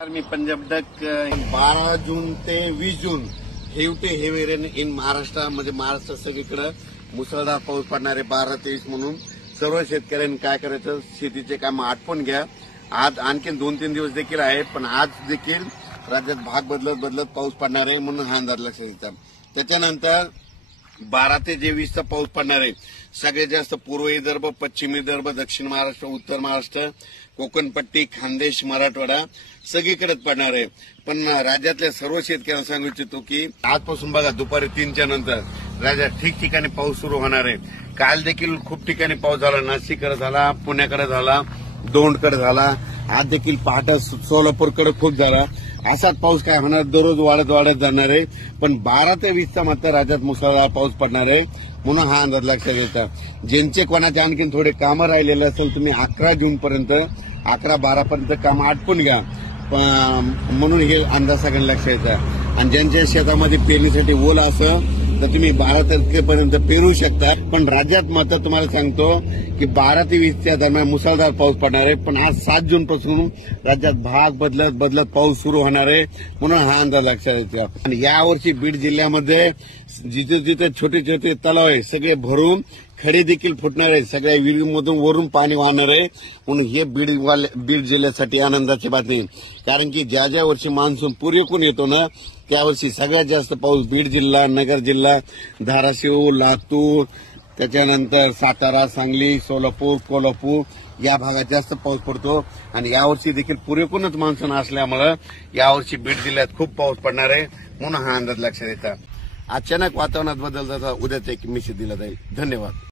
मी Punjab duck 12 जून ते 20 जून heavy rain in महाराष्ट्रामध्ये महाराष्ट्र सगळीकडे मुसळधार पाऊस पडणार आहे 12 ते 20 म्हणून सर्व शेतकऱ्यांनी काय करायचं शेतीचे काम आटपून घ्या। आज आणखी 2-3 दिवस देखील आहे पण आज देखील राज्यात भाग बदलत पाऊस पडणार आहे म्हणून हा अंदाज लक्षात घ्यायचा। त्याच्यानंतर 12 ते 20 चा पाऊस पडणार आहे। सगळ्यात जास्त पूर्व विदर्भ, पश्चिम विदर्भ, दक्षिण महाराष्ट्र, उत्तर महाराष्ट्र, कोकण पट्टी, खानदेश, मराठवाडा सगळीकडेच पडणार आहे। पण राज्यातल्या सर्व शेतकऱ्यांना सांगू इच्छितो की आजपासून बघा दुपारी 3च्या नंतर राज्यात ठिकठिकाणी पाऊस सुरू होणार आहे। काल देखील खूप ठिकाणी पाऊस झाला, नाशिककडे झाला, पुण्याकडे झाला, दौंडकडे झाला, आज देखील पहाटे सोलापूरकडे खूप झाला। असाच पाऊस काय होणार, दररोज वाढत जाणार आहे। पण 12 ते 20 चा मात्र राज्यात मुसळधार पाऊस पडणार आहे म्हणून हा अंदाज लक्षात घ्यायचा। ज्यांचे कोणाचे आणखी थोडे कामं राहिलेले असेल तुम्ही 11 जून पर्यंत 11-12 पर्यंत काम आटपून घ्या म्हणून हे अंदाज सगळ्यांना लक्षात घ्यायचा। आणि ज्यांच्या शेतामध्ये पेरणीसाठी ओल असं तर तुम्ही 12 तारखेपर्यंत पेरू शकता। पण राज्यात मात्र तुम्हाला सांगतो की 12 ते 20 च्या दरम्यान मुसळधार पाऊस पडणार आहे। पण आज 7 जून पासून राज्यात भाग बदलत पाऊस सुरू होणार आहे म्हणून हा अंदाज लक्षात घ्यायचा। आणि यावर्षी बीड जिल्ह्यामध्ये जिथे छोटे तलाव आहे सगळे भरून खडे देखील फुटणार आहे, सगळ्या विहिरीमधून वरून पाणी वाहणार आहे म्हणून हे बीड जिल्ह्यासाठी आनंदाची बातमी। कारण की ज्या वर्षी मान्सून पुरेपूर येतो ना त्यावर्षी सगळ्यात जास्त पाऊस बीड जिल्हा, नगर जिल्हा, धाराशिव, लातूर, त्याच्यानंतर सातारा, सांगली, सोलापूर, कोल्हापूर या भागात जास्त पाऊस पडतो। आणि यावर्षी देखील पुरेपूरच मान्सून असल्यामुळे यावर्षी बीड जिल्ह्यात खूप पाऊस पडणार आहे म्हणून हा अंदाज लक्षात येतात। अचानक वातावरणात बदल झाला, उद्याच एक मेसेज दिला जाईल। धन्यवाद।